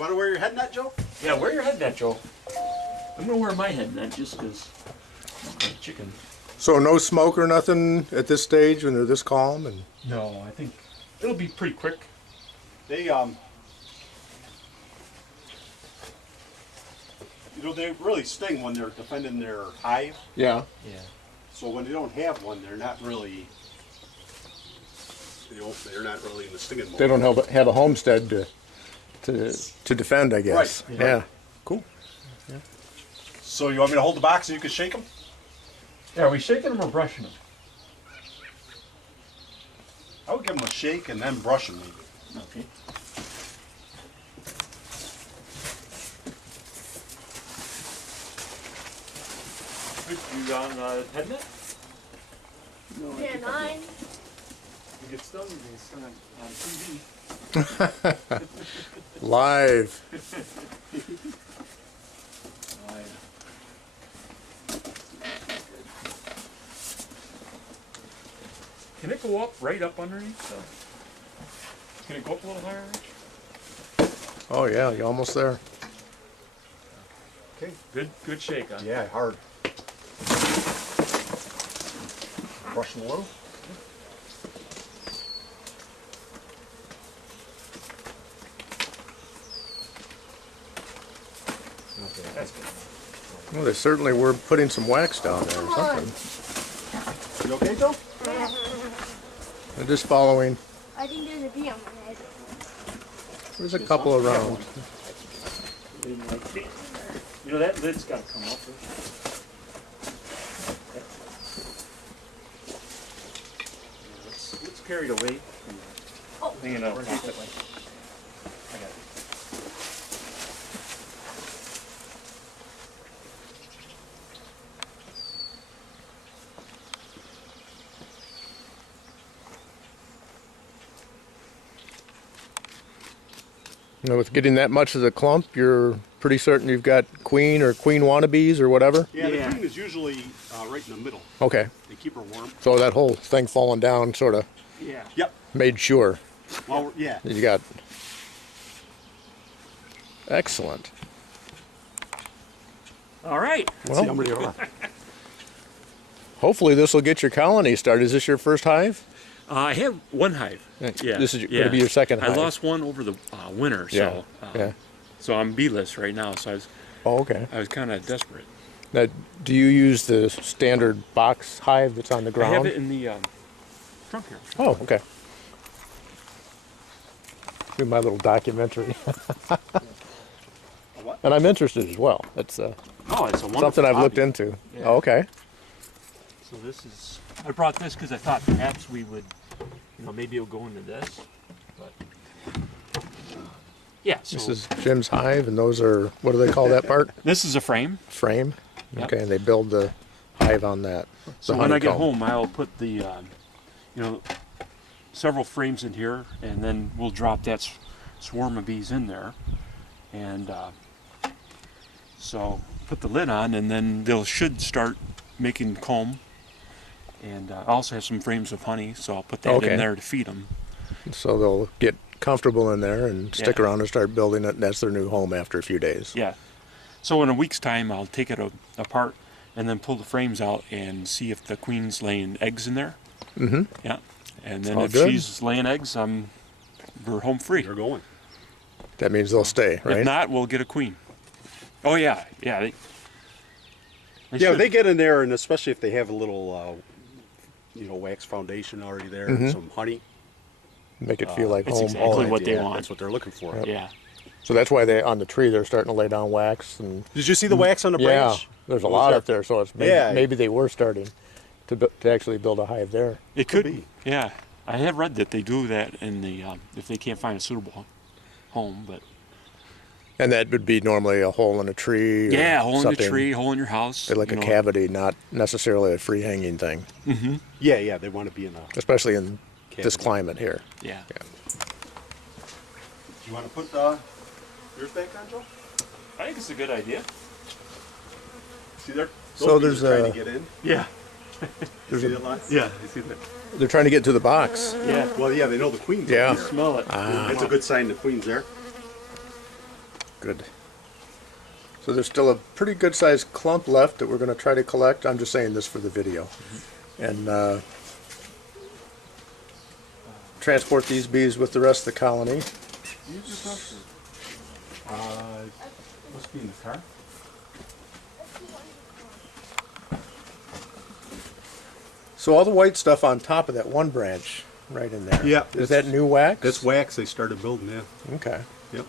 You want to wear your head net, Joe? Yeah, wear your head net, Joe. I'm gonna wear my head net just because I'm like chicken. So no smoke or nothing at this stage when they're this calm? And No, I think it'll be pretty quick. They you know, they really sting when they're defending their hive. yeah. Yeah. So when they don't have one, they're not really, you know, they're not really in the stinging mode. They don't have a homestead to defend, I guess. Right. Yeah. Cool. So you want me to hold the box so you can shake them? Yeah, are we shaking them or brushing them? I would give them a shake and then brush them maybe. Okay. You on head net? No, Yeah, 9. You get stung, you get stung on TV. Live. Can it go up right up underneath? Can it go up a little higher, Rich? Oh yeah, you're almost there. Okay. Good shake, huh? Yeah, hard. Brush them a little. Okay, That's good. Well, they certainly were putting some wax down there or something. You okay, Joe? They're just following. I think there's a bee on my head. There's a couple around. You know, that lid's got to come up first. Let's carry it away. Oh. Hanging out underneath it. I got it. You know, with getting that much as a clump, you're pretty certain you've got queen or queen wannabes or whatever? Yeah, the Yeah. queen is usually right in the middle. Okay. They keep her warm. So that whole thing falling down sort of Yeah. Yep. made sure Well, yeah. that you got... Excellent. All right. Let's see how many there are. Hopefully this will get your colony started. Is this your first hive? I have one hive. Yeah. This is going to be your second hive. I lost one over the winter, so Yeah. so I'm beeless right now. So Oh, okay. I was kind of desperate. Now, do you use the standard box hive that's on the ground? I have it in the trunk here. Oh, okay. Do my little documentary. A what? And I'm interested as well. That's Oh, it's a wonderful something I've looked hobby. into. Yeah. Oh, okay. So this is. I brought this because I thought perhaps we would, you know, maybe it'll go into this, but yeah. So This is Jim's hive, and those are, what do they call that part? this is a frame. Frame? Yep. Okay, and they build the hive on that. So The when I get honeycomb. home, I'll put the, you know, several frames in here, and then we'll drop that swarm of bees in there, and so put the lid on, and then they should start making comb. And I also have some frames of honey, so I'll put that Okay. in there to feed them. So they'll get comfortable in there and stick Yeah. around and start building it, and that's their new home after a few days. Yeah. So in a week's time, I'll take it apart and then pull the frames out and see if the queen's laying eggs in there. Mm-hmm. Yeah. And then all if good. she's laying eggs, we're home free. They're going. That means they'll stay, right? If not, we'll get a queen. Oh yeah, yeah. They Yeah, should. they get in there, and especially if they have a little, you know, wax foundation already there, and some honey. Make it feel like It's home. exactly what they Yeah, want. That's what they're looking for. Yep. Yeah. So that's why they on the tree they're starting to lay down wax and Did you see the wax on the yeah, branch? there's a Was lot there? up there. So it's maybe, Yeah. maybe they were starting to actually build a hive there. It Could could be. Yeah. I have read that they do that in the if they can't find a suitable home, but And that would be normally a hole in a tree. Or yeah, hole in the something, tree, hole in your house. like you a know. cavity, not necessarily a free hanging thing, Yeah, yeah, they want to be in a. especially in this Cavity. climate here. Yeah. Yeah. Do you want to put yours back on, Joe? I think it's a good idea. See there? So Those bees there's are trying a- to get in. Yeah. There's See a, that line? Yeah, I see that. they're trying to get to the box. Yeah. Well, yeah, they know the queen's Yeah. up there. Smell it. That's a good sign the queen's there. Good. So there's still a pretty good sized clump left that we're going to try to collect. I'm just saying this for the video. And transport these bees with the rest of the colony. Must be in the car. So all the white stuff on top of that one branch right in there. Yeah, Is that new wax? That's wax they started building, yeah. Okay. Yep.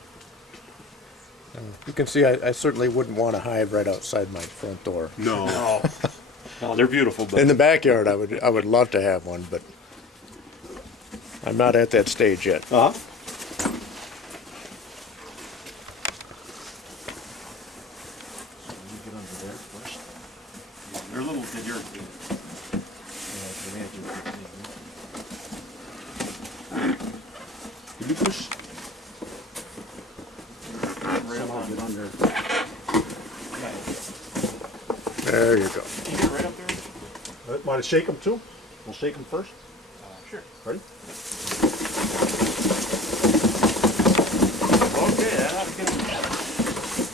You can see I certainly wouldn't want a hive right outside my front door. No. No, they're beautiful, but In the backyard, I would love to have one, but I'm not at that stage yet. Uh-huh. get under there first. They're a little bit irritated. Can you push? Right up on. Under. There you go. Can you get right up there? Want to shake them too? We'll shake them first. Sure. Ready? Okay, that ought to get them.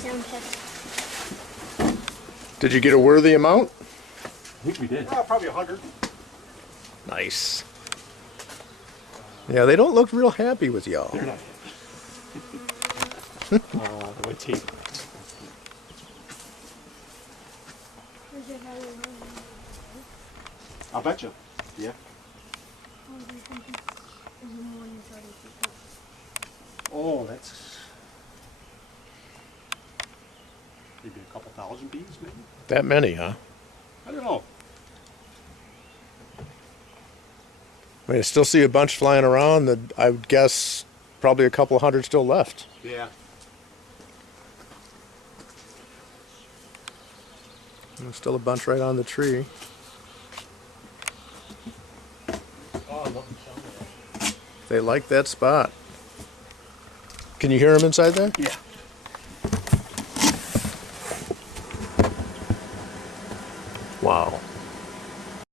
Sound check. Did you get a worthy amount? I think we did. Probably 100. Nice. Yeah, they don't look real happy with y'all. They're not. The white tape. Is it how we run? I'll bet you. Yeah. Oh, do you think it's more than 30 people? Oh, that's maybe a couple thousand bees, maybe. That many, huh? I don't know. I mean, I still see a bunch flying around. That I would guess probably a couple hundred still left. Yeah. There's still a bunch right on the tree. Oh, I love the sound. They like that spot. Can you hear them inside there? Yeah. Wow.